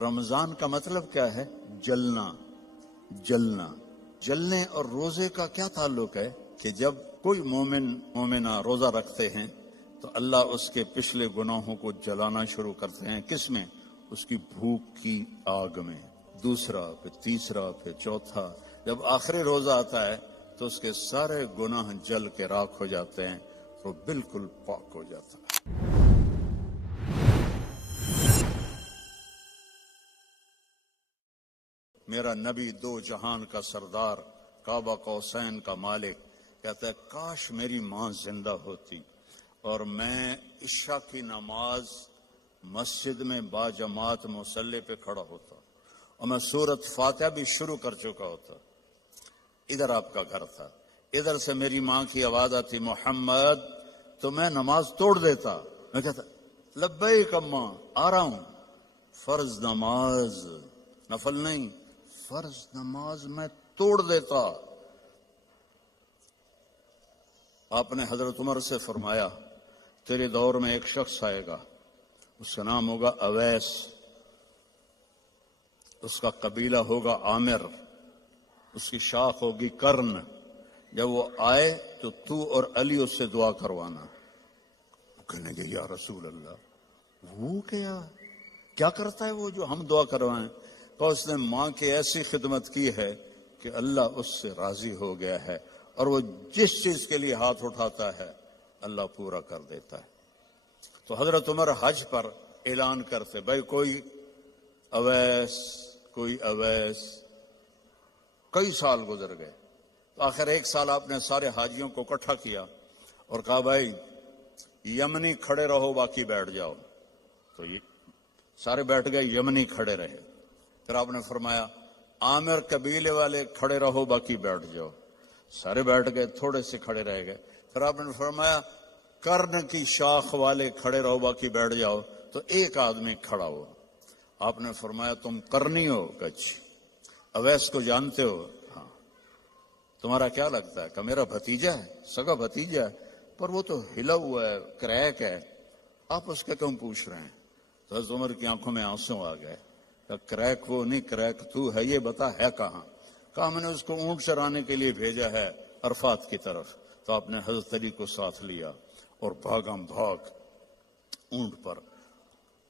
رمضان کا مطلب کیا ہے؟ جلنا، جلنا۔ جلنے اور روزے کا کیا تعلق ہے کہ جب کوئی مومنہ روزہ رکھتے ہیں تو اللہ اس کے پچھلے گناہوں کو جلانا شروع کرتے ہیں۔ کس میں؟ اس کی بھوک کی آگ میں۔ دوسرا، پھر تیسرا، پھر چوتھا۔ جب آخری روزہ آتا ہے تو اس کے سارے گناہ جل کے راکھ ہو جاتے ہیں، وہ بالکل پاک ہو جاتا ہے۔ میرا نبی، دو جہان کا سردار، کعبہ قوسین کا مالک، کہتا ہے کاش میری ماں زندہ ہوتی اور میں عشاء کی نماز مسجد میں باجماعت مصلی پہ کھڑا ہوتا اور میں سورۃ فاتحہ بھی شروع کر چکا ہوتا۔ ادھر آپ کا گھر تھا، ادھر سے میری ماں کی آواز آتی محمد، تو میں نماز توڑ دیتا۔ میں کہتا لبیک اماں، آ رہا ہوں۔ فرض نماز، نفل نہیں، فرض نماز میں توڑ دیتا۔ آپ نے حضرت عمر سے فرمایا تیرے دور میں ایک شخص آئے گا، اس کا نام ہوگا اویس، اس کا قبیلہ ہوگا عامر، اس کی شاخ ہوگی کرن۔ جب وہ آئے تو اور علی اس سے دعا کروانا۔ کہنے گے یا رسول اللہ وہ کیا کرتا ہے وہ جو ہم دعا کروائیں؟ تو اس نے ماں کی ایسی خدمت کی ہے کہ اللہ اس سے راضی ہو گیا ہے، اور وہ جس چیز کے لیے ہاتھ اٹھاتا ہے اللہ پورا کر دیتا ہے۔ تو حضرت عمر حج پر اعلان کرتے بھائی کوئی اویس، کوئی اویس۔ کئی سال گزر گئے تو آخر ایک سال آپ نے سارے حاجیوں کو اکٹھا کیا اور کہا بھائی یمنی کھڑے رہو باقی بیٹھ جاؤ۔ تو یہ سارے بیٹھ گئے، یمنی کھڑے رہے۔ پھر آپ نے فرمایا عامر قبیلے والے کھڑے رہو باقی بیٹھ جاؤ۔ سارے بیٹھ گئے، تھوڑے سے کھڑے رہ گئے۔ پھر آپ نے فرمایا کرن کی شاخ والے کھڑے رہو باقی بیٹھ جاؤ۔ تو ایک آدمی کھڑا ہوا۔ آپ نے فرمایا تم کرنی ہو؟ کچھ اویس کو جانتے ہو؟ ہاں۔ تمہارا کیا لگتا ہے؟ کہ میرا بھتیجا ہے، سگا بھتیجا ہے، پر وہ تو ہلا ہوا ہے، کریک ہے، آپ اس کا کیوں پوچھ رہے ہیں؟ تو حضرت عمر کی آنکھوں میں آنسو آ گئے۔ کریک وہ نہیں، کریک تو ہے، یہ بتا ہے کہاں؟ کہا میں نے اس کو اونٹ چرانے کے لیے بھیجا ہے عرفات کی طرف۔ تو آپ نے حضرت علی کو ساتھ لیا اور بھاگم بھاگ اونٹ پر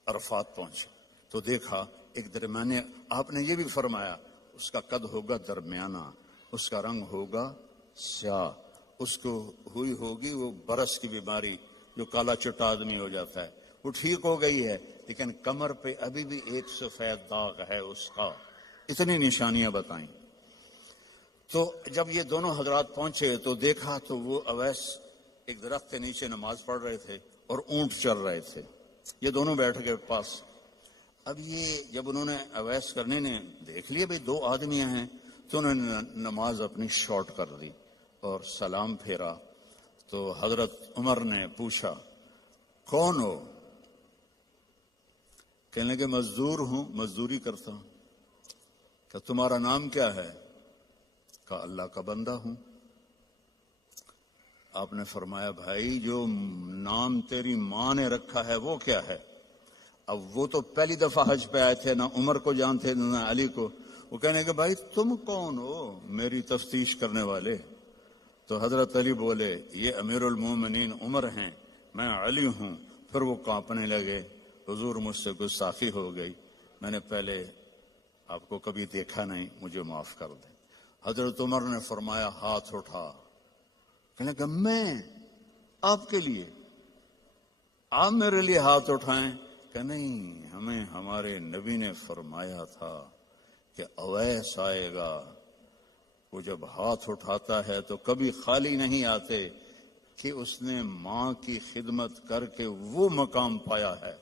عرفات پہنچے تو دیکھا ایک درمیانے، آپ نے یہ بھی فرمایا اس کا قد ہوگا درمیانہ، اس کا رنگ ہوگا سیاہ، اس کو ہوئی ہوگی وہ برس کی بیماری جو کالا چٹا آدمی ہو جاتا ہے، وہ ٹھیک ہو گئی ہے، لیکن کمر پہ ابھی بھی ایک سفید داغ ہے اس کا۔ اتنی نشانیاں بتائیں۔ تو جب یہ دونوں حضرات پہنچے تو دیکھا تو وہ اویس ایک درخت کے نیچے نماز پڑھ رہے تھے اور اونٹ چل رہے تھے، یہ دونوں بیٹھ گئے پاس۔ اب یہ جب انہوں نے اویس کرنے نے دیکھ لیا بھئی دو آدمیاں ہیں، تو انہوں نے نماز اپنی شارٹ کر دی اور سلام پھیرا۔ تو حضرت عمر نے پوچھا کون ہو؟ کہنے لگے مزدور ہوں، مزدوری کرتا ہوں۔ کہ تمہارا نام کیا ہے؟ کہا اللہ کا بندہ ہوں۔ آپ نے فرمایا بھائی جو نام تیری ماں نے رکھا ہے وہ کیا ہے؟ اب وہ تو پہلی دفعہ حج پہ آئے تھے، نہ عمر کو جانتے نہ علی کو۔ وہ کہنے کہ بھائی تم کون ہو میری تفتیش کرنے والے؟ تو حضرت علی بولے یہ امیر المومنین عمر ہیں، میں علی ہوں۔ پھر وہ کانپنے لگے، حضور مجھ سے گستاخی ہو گئی، میں نے پہلے آپ کو کبھی دیکھا نہیں، مجھے معاف کر دیں۔ حضرت عمر نے فرمایا ہاتھ اٹھا۔ کہنے کہ میں آپ کے لیے، آپ میرے لیے ہاتھ اٹھائیں؟ کہ نہیں، ہمیں ہمارے نبی نے فرمایا تھا کہ اویس آئے گا، وہ جب ہاتھ اٹھاتا ہے تو کبھی خالی نہیں آتے کہ اس نے ماں کی خدمت کر کے وہ مقام پایا ہے،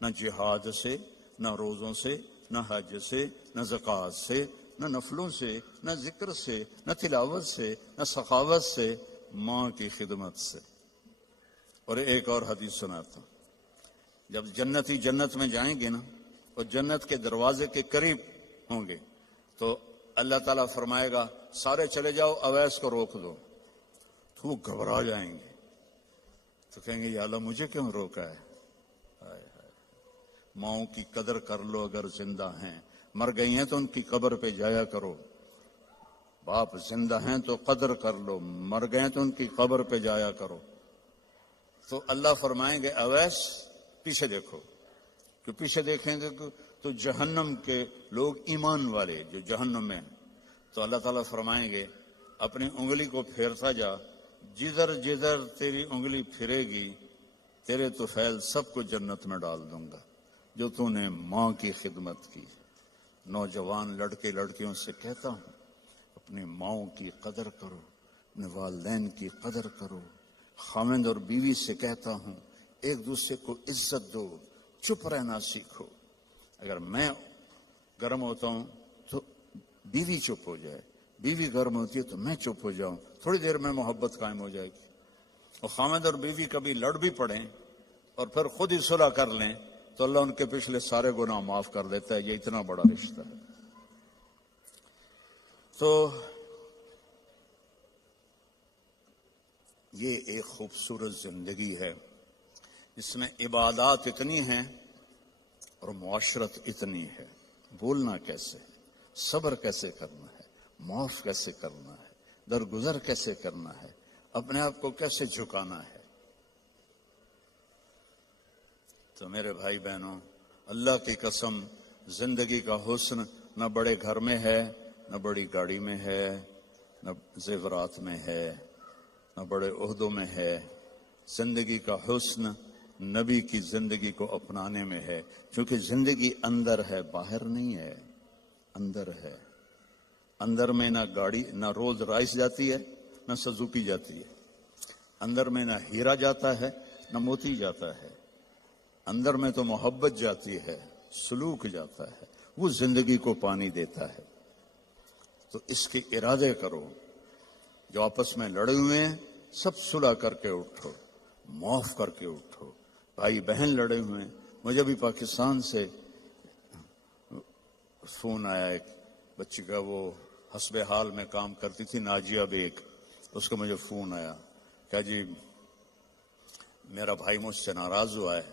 نہ جہاد سے، نہ روزوں سے، نہ حج سے، نہ زکوٰۃ سے، نہ نفلوں سے، نہ ذکر سے، نہ تلاوت سے، نہ سخاوت سے، ماں کی خدمت سے۔ اور ایک اور حدیث سناتا ہوں، جب جنتی جنت میں جائیں گے نا اور جنت کے دروازے کے قریب ہوں گے تو اللہ تعالیٰ فرمائے گا سارے چلے جاؤ، اویس کو روک دو۔ تو وہ گھبرا جائیں گے، تو کہیں گے یا اللہ مجھے کیوں روکا ہے؟ ماؤں کی قدر کر لو اگر زندہ ہیں، مر گئی ہیں تو ان کی قبر پہ جایا کرو۔ باپ زندہ ہیں تو قدر کر لو، مر گئے تو ان کی قبر پہ جایا کرو۔ تو اللہ فرمائیں گے اویس پیچھے دیکھو، کہ پیچھے دیکھیں گے تو جہنم کے لوگ ایمان والے جو جہنم میں ہیں، تو اللہ تعالیٰ فرمائیں گے اپنی انگلی کو پھیرتا جا، جدھر جدھر تیری انگلی پھرے گی تیرے طفیل سب کو جنت میں ڈال دوں گا جو تو نے ماں کی خدمت کی۔ نوجوان لڑکے لڑکیوں سے کہتا ہوں اپنی ماؤں کی قدر کرو، اپنے والدین کی قدر کرو۔ خاوند اور بیوی سے کہتا ہوں ایک دوسرے کو عزت دو، چپ رہنا سیکھو۔ اگر میں گرم ہوتا ہوں تو بیوی چپ ہو جائے، بیوی گرم ہوتی ہے تو میں چپ ہو جاؤں، تھوڑی دیر میں محبت قائم ہو جائے گی۔ اور خاوند اور بیوی کبھی لڑ بھی پڑیں اور پھر خود ہی صلح کر لیں تو اللہ ان کے پچھلے سارے گناہ معاف کر دیتا ہے۔ یہ اتنا بڑا رشتہ ہے۔ تو یہ ایک خوبصورت زندگی ہے جس میں عبادات اتنی ہیں اور معاشرت اتنی ہے۔ بولنا کیسے ہے، صبر کیسے کرنا ہے، معاف کیسے کرنا ہے، درگزر کیسے کرنا ہے، اپنے آپ کو کیسے جھکانا ہے۔ تو میرے بھائی بہنوں، اللہ کی قسم زندگی کا حسن نہ بڑے گھر میں ہے، نہ بڑی گاڑی میں ہے، نہ زیورات میں ہے، نہ بڑے عہدوں میں ہے۔ زندگی کا حسن نبی کی زندگی کو اپنانے میں ہے، کیونکہ زندگی اندر ہے، باہر نہیں ہے، اندر ہے۔ اندر میں نہ گاڑی، نہ رولز رائس جاتی ہے، نہ سزوکی جاتی ہے۔ اندر میں نہ ہیرا جاتا ہے، نہ موتی جاتا ہے۔ اندر میں تو محبت جاتی ہے، سلوک جاتا ہے، وہ زندگی کو پانی دیتا ہے۔ تو اس کے ارادے کرو، جو آپس میں لڑے ہوئے ہیں سب صلح کر کے اٹھو، معاف کر کے اٹھو۔ بھائی بہن لڑے ہوئے ہیں، مجھے بھی پاکستان سے فون آیا ایک بچی کا، وہ حسب حال میں کام کرتی تھی، ناجیہ بیگ، اس کا مجھے فون آیا کہ جی میرا بھائی مجھ سے ناراض ہوا ہے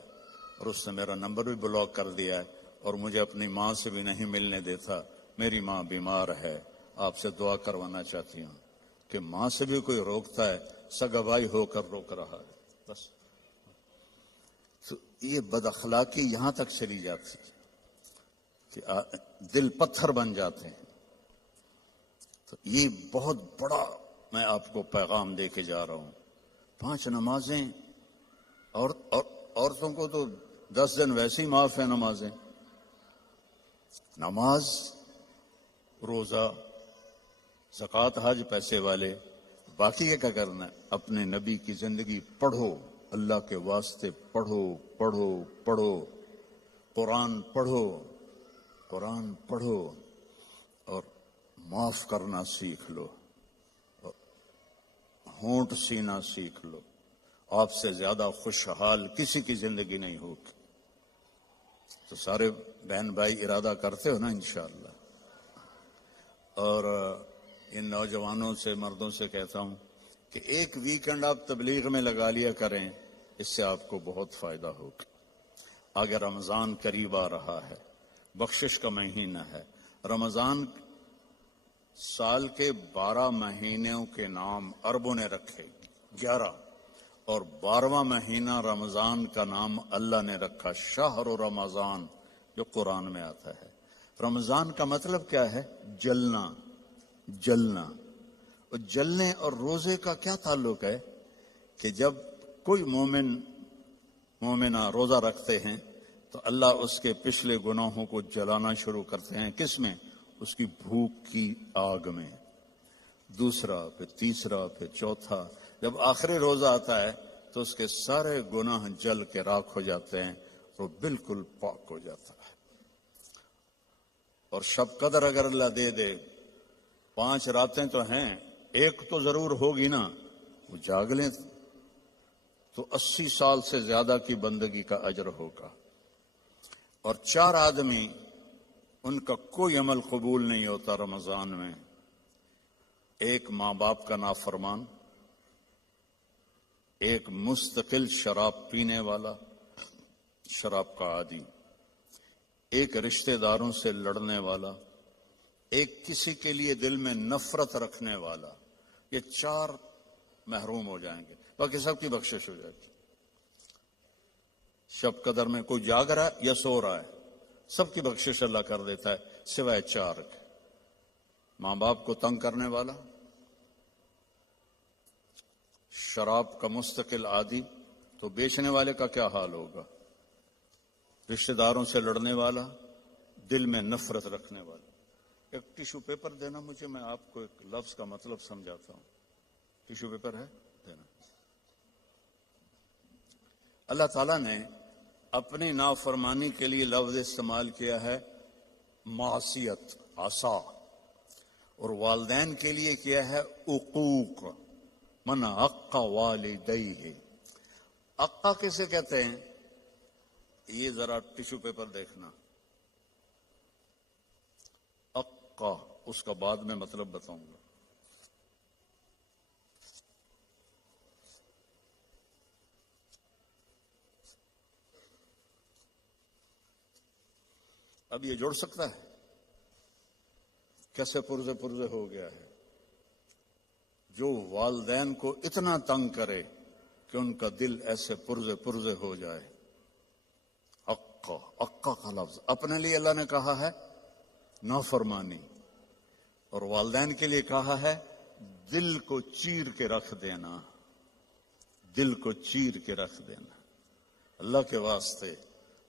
اور اس نے میرا نمبر بھی بلاک کر دیا ہے اور مجھے اپنی ماں سے بھی نہیں ملنے دیتا، میری ماں بیمار ہے، آپ سے دعا کروانا چاہتی ہوں۔ کہ ماں سے بھی کوئی روکتا ہے، سگا بھائی ہو کر روک رہا ہے۔ بس تو یہ بد اخلاقی یہاں تک چلی جاتی کہ دل پتھر بن جاتے ہیں۔ تو یہ بہت بڑا میں آپ کو پیغام دے کے جا رہا ہوں۔ 5 نمازیں، اور عورتوں کو تو 10 دن ویسے ہی معاف ہے نمازیں، نماز، روزہ، زکوٰۃ، حج، پیسے والے۔ باقی کیا کرنا ہے؟ اپنے نبی کی زندگی پڑھو، اللہ کے واسطے پڑھو پڑھو پڑھو، قرآن پڑھو، قرآن پڑھو، اور معاف کرنا سیکھ لو، ہونٹ سینا سیکھ لو۔ آپ سے زیادہ خوشحال کسی کی زندگی نہیں ہوگی۔ تو سارے بہن بھائی ارادہ کرتے ہو نا انشاءاللہ؟ اور ان نوجوانوں سے، مردوں سے کہتا ہوں کہ ایک ویکنڈ آپ تبلیغ میں لگا لیا کریں، اس سے آپ کو بہت فائدہ ہوگا۔ آگے رمضان قریب آ رہا ہے، بخشش کا مہینہ ہے۔ رمضان سال کے 12 مہینوں کے نام عربوں نے رکھے، 11، اور 12واں مہینہ رمضان کا نام اللہ نے رکھا شہر رمضان، جو قرآن میں آتا ہے۔ رمضان کا مطلب کیا ہے؟ جلنا، جلنا۔ اور جلنے اور روزے کا کیا تعلق ہے؟ کہ جب کوئی مومنہ روزہ رکھتے ہیں تو اللہ اس کے پچھلے گناہوں کو جلانا شروع کرتے ہیں۔ کس میں؟ اس کی بھوک کی آگ میں۔ دوسرا، پھر تیسرا، پھر چوتھا، جب آخری روزہ آتا ہے تو اس کے سارے گناہ جل کے راکھ ہو جاتے ہیں، وہ بالکل پاک ہو جاتا ہے۔ اور شب قدر اگر اللہ دے دے، 5 راتیں تو ہیں، ایک تو ضرور ہوگی نا، وہ جاگ لیں تو 80 سال سے زیادہ کی بندگی کا اجر ہوگا۔ اور 4 آدمی، ان کا کوئی عمل قبول نہیں ہوتا رمضان میں۔ ایک ماں باپ کا نافرمان، ایک مستقل شراب پینے والا، شراب کا عادی، ایک رشتہ داروں سے لڑنے والا، ایک کسی کے لیے دل میں نفرت رکھنے والا، یہ چار محروم ہو جائیں گے، باقی سب کی بخشش ہو جائے گی۔ شب قدر میں کوئی جاگ رہا ہے یا سو رہا ہے، سب کی بخشش اللہ کر دیتا ہے سوائے چار کے۔ ماں باپ کو تنگ کرنے والا، شراب کا مستقل عادی، تو بیچنے والے کا کیا حال ہوگا، رشتہ داروں سے لڑنے والا، دل میں نفرت رکھنے والا۔ ایک ٹیشو پیپر دینا مجھے، میں آپ کو ایک لفظ کا مطلب سمجھاتا ہوں۔ ٹیشو پیپر ہے دینا۔ اللہ تعالیٰ نے اپنی نافرمانی کے لیے لفظ استعمال کیا ہے معصیت، عصا، اور والدین کے لیے کیا ہے عقوق، من عق والدیہ۔ عقا کسے کہتے ہیں؟ یہ ذرا ٹیشو پیپر دیکھنا، عقا، اس کا بعد میں مطلب بتاؤں گا۔ اب یہ جوڑ سکتا ہے؟ کیسے پرزے پرزے ہو گیا ہے۔ جو والدین کو اتنا تنگ کرے کہ ان کا دل ایسے پرزے پرزے ہو جائے۔ عقا، عقا کا لفظ اپنے لیے اللہ نے کہا ہے نافرمانی، اور والدین کے لیے کہا ہے دل کو چیر کے رکھ دینا، دل کو چیر کے رکھ دینا۔ اللہ کے واسطے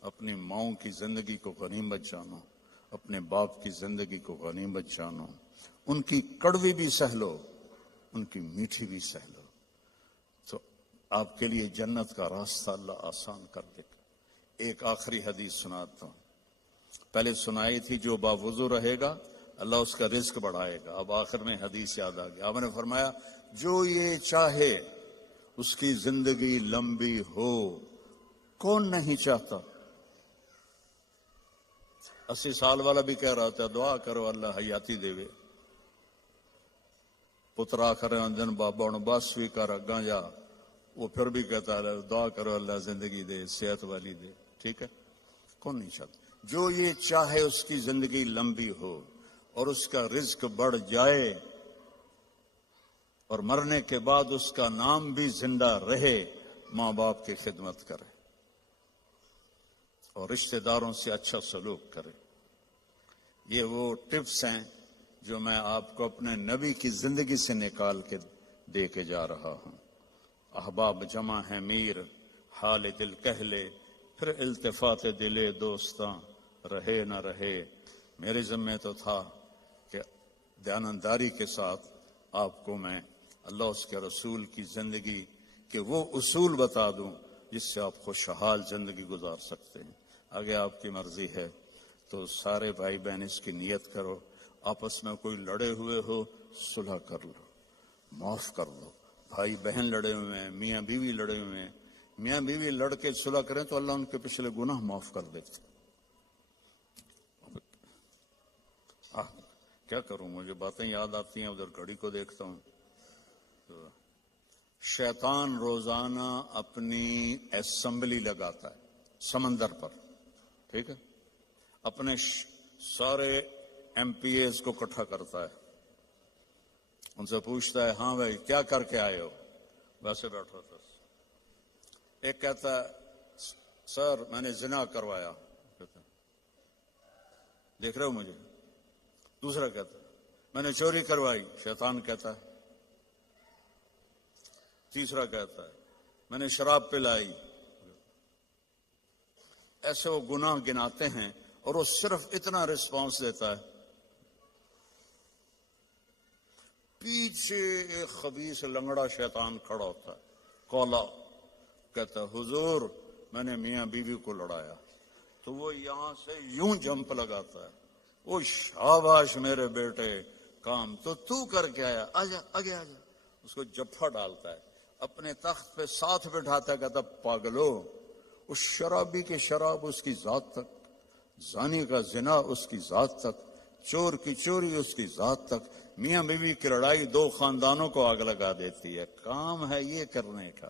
اپنی ماؤں کی زندگی کو غنیمت جانو، اپنے باپ کی زندگی کو غنیمت جانو، ان کی کڑوی بھی سہ لو، ان کی میٹھی بھی سہ لو، تو آپ کے لیے جنت کا راستہ اللہ آسان کر دے گا۔ ایک آخری حدیث سناتا ہوں، پہلے سنائی تھی، جو باوضو رہے گا اللہ اس کا رزق بڑھائے گا، اب آخر میں حدیث یاد آ گیا۔ آپ نے فرمایا جو یہ چاہے اس کی زندگی لمبی ہو، کون نہیں چاہتا؟ 80 سال والا بھی کہہ رہا تھا دعا کرو اللہ حیاتی دے وے، پترا کرے دن بابا نے بس بھی کر اگاں جا، وہ پھر بھی کہتا ہے دعا کرو اللہ زندگی دے، صحت والی دے۔ ٹھیک ہے، کون نہیں چاہتا؟ جو یہ چاہے اس کی زندگی لمبی ہو اور اس کا رزق بڑھ جائے اور مرنے کے بعد اس کا نام بھی زندہ رہے، ماں باپ کی خدمت کرے اور رشتہ داروں سے اچھا سلوک کرے۔ یہ وہ ٹپس ہیں جو میں آپ کو اپنے نبی کی زندگی سے نکال کے دے کے جا رہا ہوں۔ احباب جمع ہے میر، حال دل کہہ لے، پھر التفات دلے دوستاں رہے نہ رہے۔ میرے ذمہ تو تھا کہ دیانتداری کے ساتھ آپ کو میں اللہ اس کے رسول کی زندگی کے وہ اصول بتا دوں جس سے آپ خوشحال زندگی گزار سکتے ہیں۔ آگے آپ کی مرضی ہے تو سارے بھائی بہن اس کی نیت کرو، آپس میں کوئی لڑے ہوئے ہو صلح کر لو، معاف کر دو۔ بھائی بہن لڑے ہوئے ہیں، میاں بیوی لڑے ہوئے ہیں، میاں بیوی لڑ کے صلح کریں تو اللہ ان کے پچھلے گناہ معاف کر دیتے۔ کیا کروں، مجھے باتیں یاد آتی ہیں، ادھر گھڑی کو دیکھتا ہوں۔ شیطان روزانہ اپنی اسمبلی لگاتا ہے سمندر پر، ٹھیک ہے، اپنے سارے ایم پی ایز کو اکٹھا کرتا ہے، ان سے پوچھتا ہے ہاں بھائی کیا کر کے آئے ہو؟ ویسے بیٹھا تھا، ایک کہتا ہے سر میں نے زنا کروایا، کہتا دیکھ رہے ہو مجھے؟ دوسرا کہتا ہے میں نے چوری کروائی، شیطان کہتا ہے۔ تیسرا کہتا ہے میں نے شراب پلائی۔ ایسے وہ گناہ گناتے ہیں اور وہ صرف اتنا رسپانس دیتا ہے۔ پیچھے ایک خبیث لنگڑا شیطان کھڑا ہوتا ہے، کولا، کہتا ہے حضور میں نے میاں بیوی کو لڑایا، تو وہ یہاں سے یوں جمپ لگاتا ہے، وہ شاباش میرے بیٹے، کام تو کر کے آیا، آجا آگے آجا، اس کو جفا ڈالتا ہے، اپنے تخت پہ ساتھ بٹھاتا ہے، کہتا پاگلو، اس شرابی کے شراب اس کی ذات تک، زانی کا زنا اس کی ذات تک، چور کی چوری اس کی ذات تک، میاں بیوی کی لڑائی 2 خاندانوں کو آگ لگا دیتی ہے، کام ہے یہ کرنے کا۔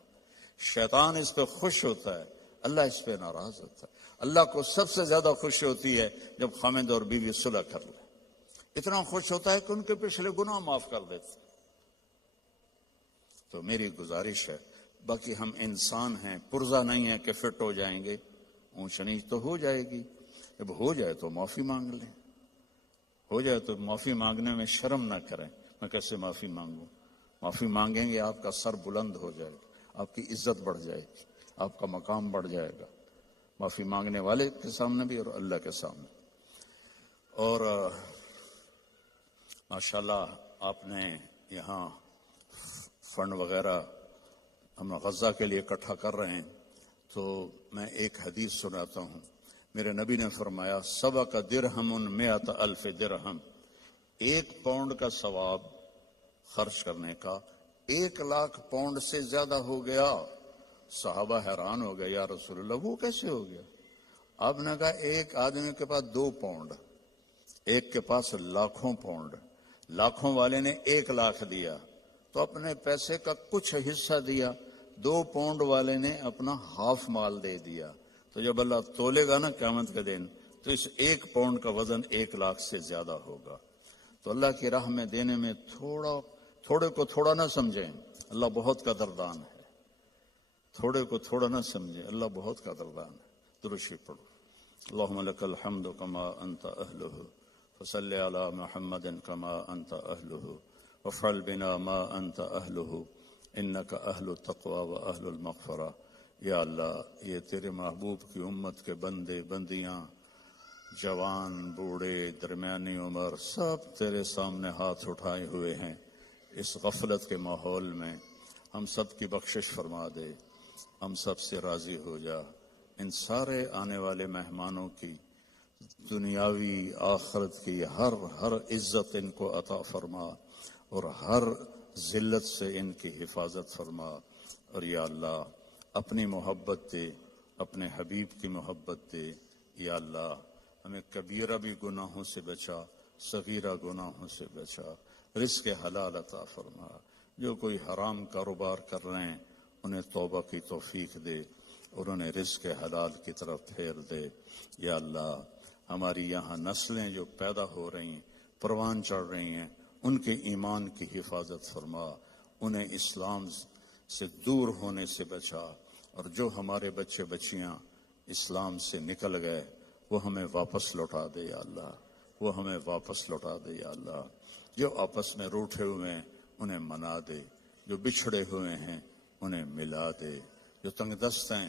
شیطان اس پہ خوش ہوتا ہے، اللہ اس پہ ناراض ہوتا ہے۔ اللہ کو سب سے زیادہ خوشی ہوتی ہے جب خامد اور بیوی صلح کر لیں، اتنا خوش ہوتا ہے کہ ان کے پچھلے گناہ معاف کر دیتے۔ تو میری گزارش ہے، باقی ہم انسان ہیں، پرزہ نہیں ہے کہ فٹ ہو جائیں گے، اونچ نیچ تو ہو جائے گی، جب ہو جائے تو معافی مانگ لیں، ہو جائے تو معافی مانگنے میں شرم نہ کریں۔ میں کیسے معافی مانگوں؟ معافی مانگیں گے آپ کا سر بلند ہو جائے گا، آپ کی عزت بڑھ جائے گی، آپ کا مقام بڑھ جائے گا، معافی مانگنے والے کے سامنے بھی اور اللہ کے سامنے۔ اور ماشاءاللہ آپ نے یہاں فنڈ وغیرہ ہم غزہ کے لیے اکٹھا کر رہے ہیں، تو میں ایک حدیث سناتا ہوں۔ میرے نبی نے فرمایا سبق درہم 100,000 درہم، 1 پاؤنڈ کا ثواب خرچ کرنے کا 1,00,000 پاؤنڈ سے زیادہ ہو گیا۔ صحابہ حیران ہو گئے، یا رسول اللہ وہ کیسے ہو گیا؟ آپ نے کہا ایک آدمی کے پاس 2 پاؤنڈ، ایک کے پاس لاکھوں پاؤنڈ، لاکھوں والے نے 1,00,000 دیا تو اپنے پیسے کا کچھ حصہ دیا، 2 پاؤنڈ والے نے اپنا ہاف مال دے دیا۔ تو جب اللہ تولے گا نا قیامت کے دن، تو اس 1 پاؤنڈ کا وزن 1,00,000 سے زیادہ ہوگا۔ تو اللہ کی راہ میں دینے میں تھوڑے کو تھوڑا نہ سمجھیں، اللہ بہت قدردان ہے۔ تھوڑے کو تھوڑا نہ سمجھیں، اللہ بہت قدردان ہے۔ درود شریف پڑھو۔ اللہم لک الحمد کما انت اہلہ فصلی علی محمد کما انت اہلہ وافعل بنا ما انت اہلہ انک اہل التقوی و اہل المغفرہ۔ یا اللہ، یہ تیرے محبوب کی امت کے بندے بندیاں، جوان بوڑھے درمیانی عمر، سب تیرے سامنے ہاتھ اٹھائے ہوئے ہیں۔ اس غفلت کے ماحول میں ہم سب کی بخشش فرما دے، ہم سب سے راضی ہو جا۔ ان سارے آنے والے مہمانوں کی دنیاوی آخرت کی ہر عزت ان کو عطا فرما، اور ہر ذلت سے ان کی حفاظت فرما۔ اور یا اللہ اپنی محبت دے، اپنے حبیب کی محبت دے۔ یا اللہ ہمیں کبیرہ بھی گناہوں سے بچا، صغیرہ گناہوں سے بچا، رزق حلال عطا فرما۔ جو کوئی حرام کاروبار کر رہے ہیں انہیں توبہ کی توفیق دے اور انہیں رزق حلال کی طرف پھیر دے۔ یا اللہ ہماری یہاں نسلیں جو پیدا ہو رہی ہیں، پروان چڑھ رہی ہیں، ان کے ایمان کی حفاظت فرما، انہیں اسلام سے دور ہونے سے بچا، اور جو ہمارے بچے بچیاں اسلام سے نکل گئے وہ ہمیں واپس لوٹا دے یا اللہ، وہ ہمیں واپس لوٹا دے یا اللہ۔ جو آپس میں روٹھے ہوئے ہیں انہیں منا دے، جو بچھڑے ہوئے ہیں انہیں ملا دے، جو تنگ دست ہیں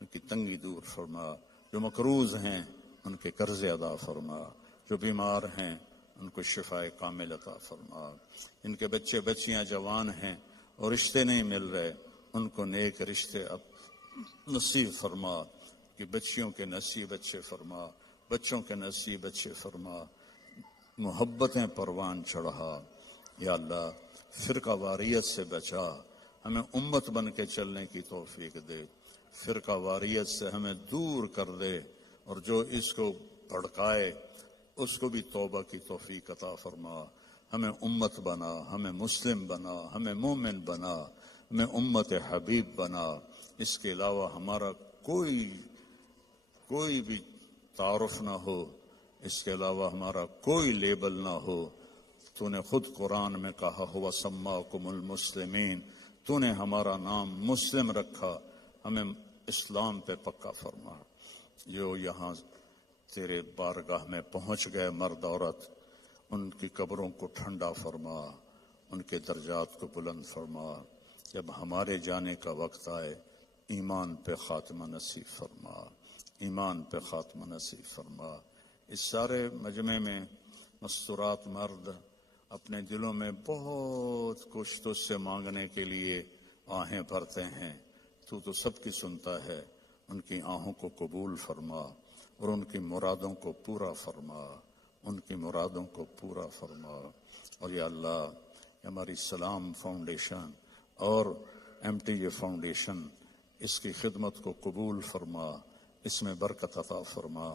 ان کی تنگی دور فرما، جو مقروض ہیں ان کے قرض ادا فرما، جو بیمار ہیں ان کو شفاء کامل عطا فرما، ان کے بچے بچیاں جوان ہیں اور رشتے نہیں مل رہے، ان کو نیک رشتے اب نصیب فرما، کہ بچیوں کے نصیب اچھے فرما، بچوں کے نصیب اچھے فرما، محبتیں پروان چڑھا۔ یا اللہ فرقہ واریت سے بچا، ہمیں امت بن کے چلنے کی توفیق دے، فرقہ واریت سے ہمیں دور کر دے، اور جو اس کو بھڑکائے اس کو بھی توبہ کی توفیق عطا فرما۔ ہمیں امت بنا، ہمیں مسلم بنا، ہمیں مومن بنا، ہمیں امت حبیب بنا۔ اس کے علاوہ ہمارا کوئی بھی تعارف نہ ہو، اس کے علاوہ ہمارا کوئی لیبل نہ ہو۔ تو نے خود قرآن میں کہا ہوا سماکم المسلمین، تو نے ہمارا نام مسلم رکھا، ہمیں اسلام پہ پکا فرما۔ جو یہاں تیرے بارگاہ میں پہنچ گئے مرد عورت، ان کی قبروں کو ٹھنڈا فرما، ان کے درجات کو بلند فرما۔ جب ہمارے جانے کا وقت آئے ایمان پہ خاتمہ نصیب فرما، ایمان پہ خاتمہ نصیب فرما۔ اس سارے مجمع میں مستورات مرد اپنے دلوں میں بہت کچھ تجھ سے مانگنے کے لیے آہیں بھرتے ہیں، تو سب کی سنتا ہے۔ ان کی آہوں کو قبول فرما اور ان کی مرادوں کو پورا فرما، ان کی مرادوں کو پورا فرما۔ اور یا اللہ ہماری سلام فاؤنڈیشن اور MTJ فاؤنڈیشن، اس کی خدمت کو قبول فرما، اس میں برکت عطا فرما،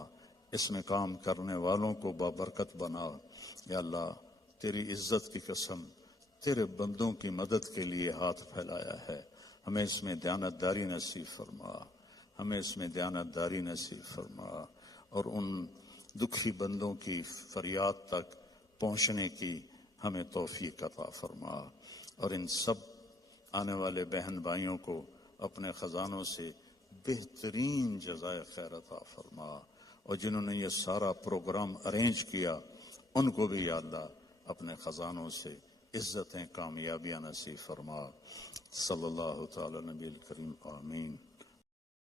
اس میں کام کرنے والوں کو بابرکت بنا۔ یا اللہ تیری عزت کی قسم، تیرے بندوں کی مدد کے لیے ہاتھ پھیلایا ہے، ہمیں اس میں دیانتداری نصیب فرما، ہمیں اس میں دیانتداری نصیب فرما، اور ان دکھی بندوں کی فریاد تک پہنچنے کی ہمیں توفیق عطا فرما، اور ان سب آنے والے بہن بھائیوں کو اپنے خزانوں سے بہترین جزائے خیر عطا فرما، اور جنہوں نے یہ سارا پروگرام ارینج کیا ان کو بھی یا اللہ اپنے خزانوں سے عزتیں کامیابیاں نصیب فرما۔ صلی اللہ تعالی نبی الکریم، آمین۔